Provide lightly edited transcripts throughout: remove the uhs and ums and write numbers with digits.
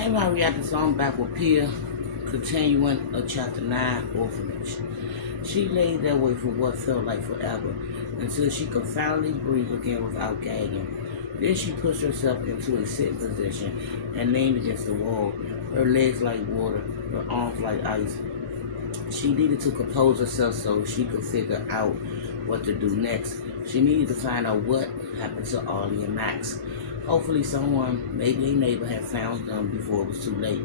Hey, my reacting song back with Pia, continuing of chapter 9, Orphanage. She lay that way for what felt like forever, until she could finally breathe again without gagging. Then she pushed herself into a sitting position and leaned against the wall, her legs like water, her arms like ice. She needed to compose herself so she could figure out what to do next. She needed to find out what happened to Ollie and Max. Hopefully someone, maybe a neighbor, had found them before it was too late.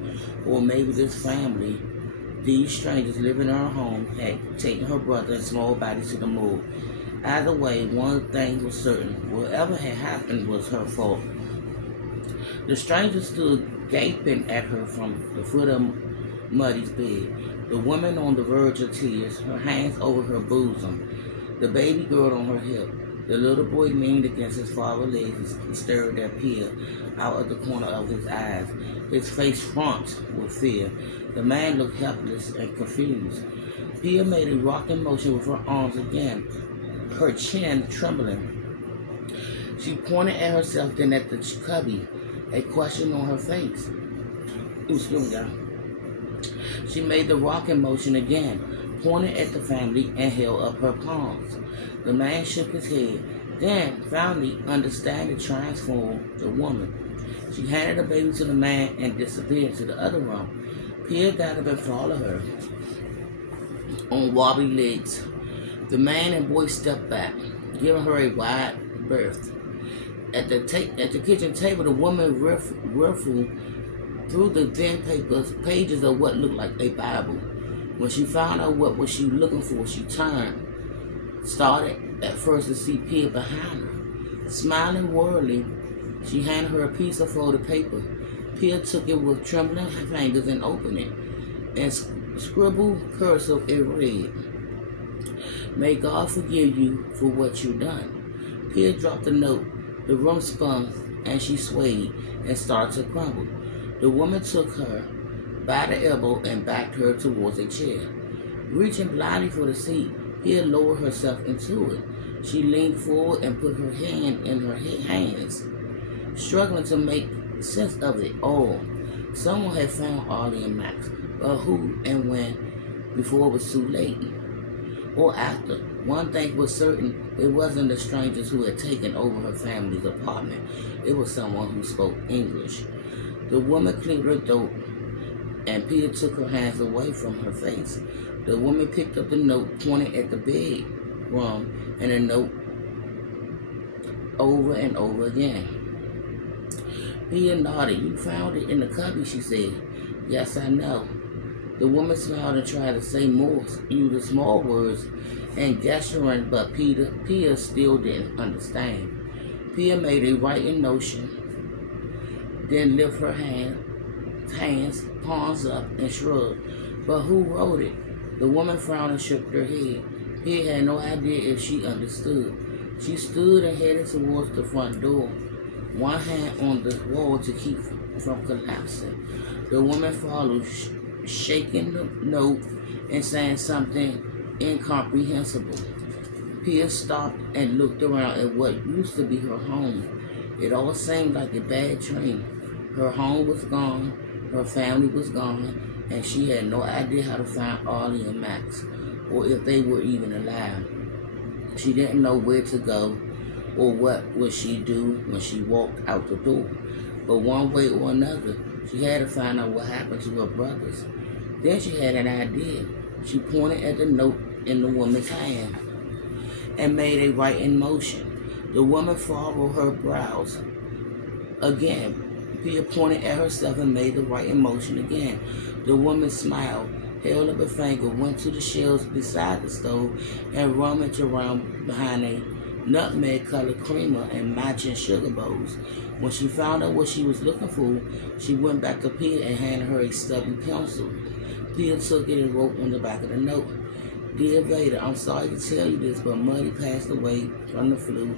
Or maybe this family, these strangers living in her home, had taken her brother and small body to the morgue. Either way, one thing was certain. Whatever had happened was her fault. The stranger stood gaping at her from the foot of Muddy's bed, the woman on the verge of tears, her hands over her bosom, the baby girl on her hip. The little boy leaned against his father's legs and stared at Pia out of the corner of his eyes, his face front with fear. The man looked helpless and confused. Pia made a rocking motion with her arms again, her chin trembling. She pointed at herself, then at the cubby, a question on her face. Excuse me, She made the rocking motion again, pointed at the family, and held up her palms. The man shook his head, then, finally understanding, transformed the woman. She handed the baby to the man and disappeared to the other room. Pia got up and followed her on wobbly legs. The man and boy stepped back, giving her a wide berth. At the kitchen table, the woman riffled through the thin pages of what looked like a Bible. When she found out what was she looking for, she started at first to see Pia behind her. Smiling worriedly, she handed her a piece of folded paper. Pia took it with trembling fingers and opened it, and scribbled cursive it read, "May God forgive you for what you've done." Pia dropped the note. The room spun, and she swayed and started to crumble. The woman took her by the elbow and backed her towards a chair. Reaching blindly for the seat, Pia lowered herself into it. She leaned forward and put her hand in her hands, struggling to make sense of it all. Someone had found Ollie and Max, but who and when, before it was too late, or after. One thing was certain, it wasn't the strangers who had taken over her family's apartment. It was someone who spoke English. The woman cleared her throat, and Pia took her hands away from her face. The woman picked up the note, pointed at the bedroom, and the note over and over again. Pia nodded. "You found it in the cubby," she said. "Yes, I know." The woman smiled and tried to say more, use the small words and gesturing, but Pia still didn't understand. Pia made a writing motion, then lifted her hands, palms up, and shrugged. "But who wrote it?" The woman frowned and shook her head. Pia had no idea if she understood. She stood and headed towards the front door, one hand on the wall to keep from collapsing. The woman followed, shaking the note and saying something incomprehensible. Pia stopped and looked around at what used to be her home. It all seemed like a bad dream. Her home was gone, her family was gone, and she had no idea how to find Ollie and Max, or if they were even alive. She didn't know where to go, or what would she do when she walked out the door. But one way or another, she had to find out what happened to her brothers. Then she had an idea. She pointed at the note in the woman's hand and made a writing motion. The woman furrowed her brows. Again, Pia pointed at herself and made the writing motion again. The woman smiled, held up a finger, went to the shelves beside the stove, and rummaged around behind a nutmeg-colored creamer and matching sugar bowls. When she found out what she was looking for, she went back to Pia and handed her a stubby pencil. Pia took it and wrote on the back of the note, "Dear Vader, I'm sorry to tell you this, but Muddy passed away from the flu.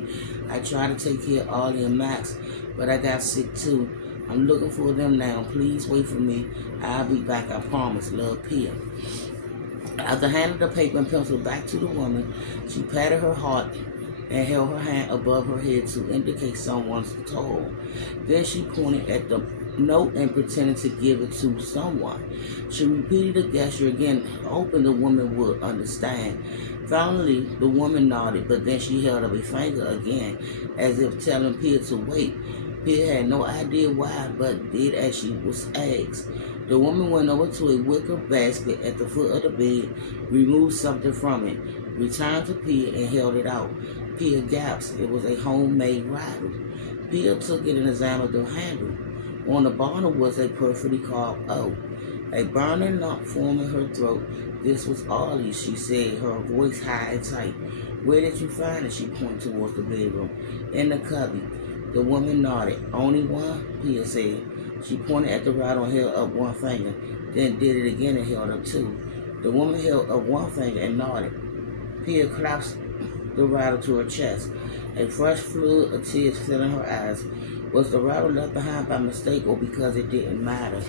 I tried to take care of Ollie and Max, but I got sick too. I'm looking for them now. Please wait for me. I'll be back, I promise. Love, Pia." After handing the paper and pencil back to the woman, she patted her heart and held her hand above her head to indicate someone's tall. Then she pointed at the note and pretended to give it to someone. She repeated the gesture again, hoping the woman would understand. Finally, the woman nodded, but then she held up a finger again, as if telling Pia to wait. Pia had no idea why, but did as she was asked. The woman went over to a wicker basket at the foot of the bed, removed something from it, returned to Pia, and held it out. Pia gasped. It was a homemade rattle. Pia took it and examined the handle. On the bottom was a perfectly carved O. A burning lump formed in her throat. This was Ollie's, she said, her voice high and tight. Where did you find it? She pointed towards the bedroom. In the cubby. The woman nodded. Only one? Pia said. She pointed at the rattle and held up one finger, then did it again and held up two. The woman held up one finger and nodded. Pia clasped the rattle to her chest. A fresh flood of tears filling her eyes. Was the rattle left behind by mistake or because it didn't matter?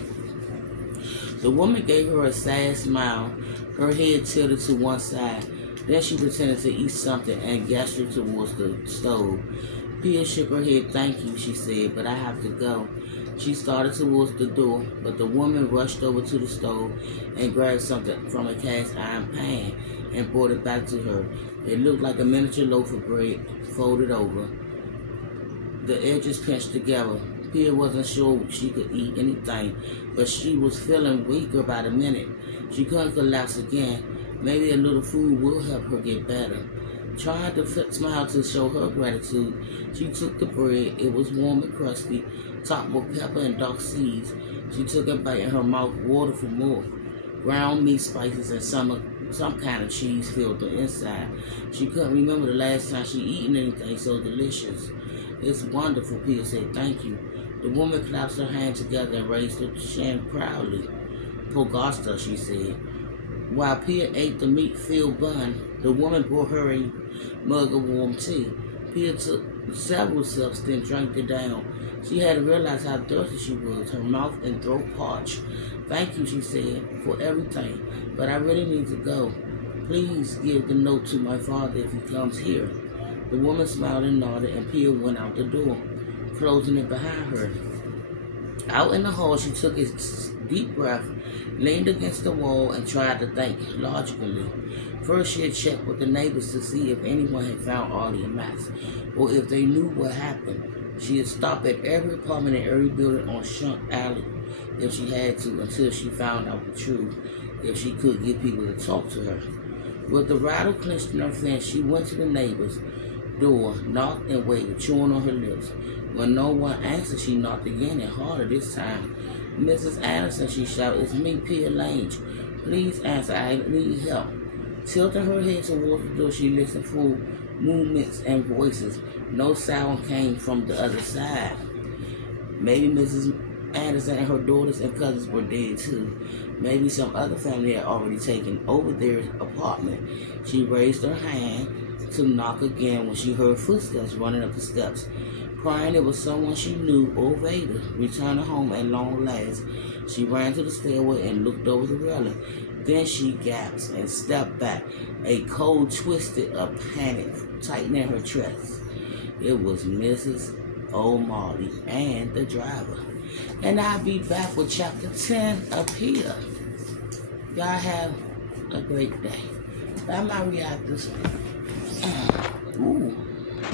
The woman gave her a sad smile, her head tilted to one side. Then she pretended to eat something and gestured towards the stove. Pia shook her head. Thank you, she said, but I have to go. She started towards the door, but the woman rushed over to the stove and grabbed something from a cast iron pan and brought it back to her. It looked like a miniature loaf of bread folded over, the edges pinched together. Pia wasn't sure she could eat anything, but she was feeling weaker by the minute. She couldn't collapse again. Maybe a little food will help her get better. Trying to smile to show her gratitude, she took the bread. It was warm and crusty, topped with pepper and dark seeds. She took a bite and her mouth watered for more. Ground meat, spices, and some kind of cheese filled the inside. She couldn't remember the last time she eaten anything so delicious. It's wonderful, Pia said. Thank you. The woman clasped her hands together and raised her chin proudly. Pogosta, she said. While Pia ate the meat-filled bun, the woman brought her a mug of warm tea. Pia took several sips, then drank it down. She hadn't realized how thirsty she was, her mouth and throat parched. Thank you, she said, for everything, but I really need to go. Please give the note to my father if he comes here. The woman smiled and nodded, and Pia went out the door, closing it behind her. Out in the hall, she took a deep breath, leaned against the wall, and tried to think logically. First, she had checked with the neighbors to see if anyone had found Ollie and Max, or if they knew what happened. She had stopped at every apartment and every building on Shunk Alley if she had to, until she found out the truth, if she could get people to talk to her. With the rattle clenched in her fence, she went to the neighbor's door, knocked and waited, chewing on her lips. When no one answered, she knocked again and harder this time. Mrs. Anderson, she shouted, it's me, Pia Lange. Please answer, I need help. Tilting her head towards the door, she listened for movements and voices. No sound came from the other side. Maybe Mrs. Anderson and her daughters and cousins were dead too. Maybe some other family had already taken over their apartment. She raised her hand to knock again when she heard footsteps running up the steps. Crying it was someone she knew, old Vader, returning home at long last. She ran to the stairway and looked over the railing. Then she gasped and stepped back, a cold twisted of panic tightening her chest. It was Mrs. O'Malley and the driver. And I'll be back with chapter 10 up here. Y'all have a great day. Bye, my reactors. Ooh.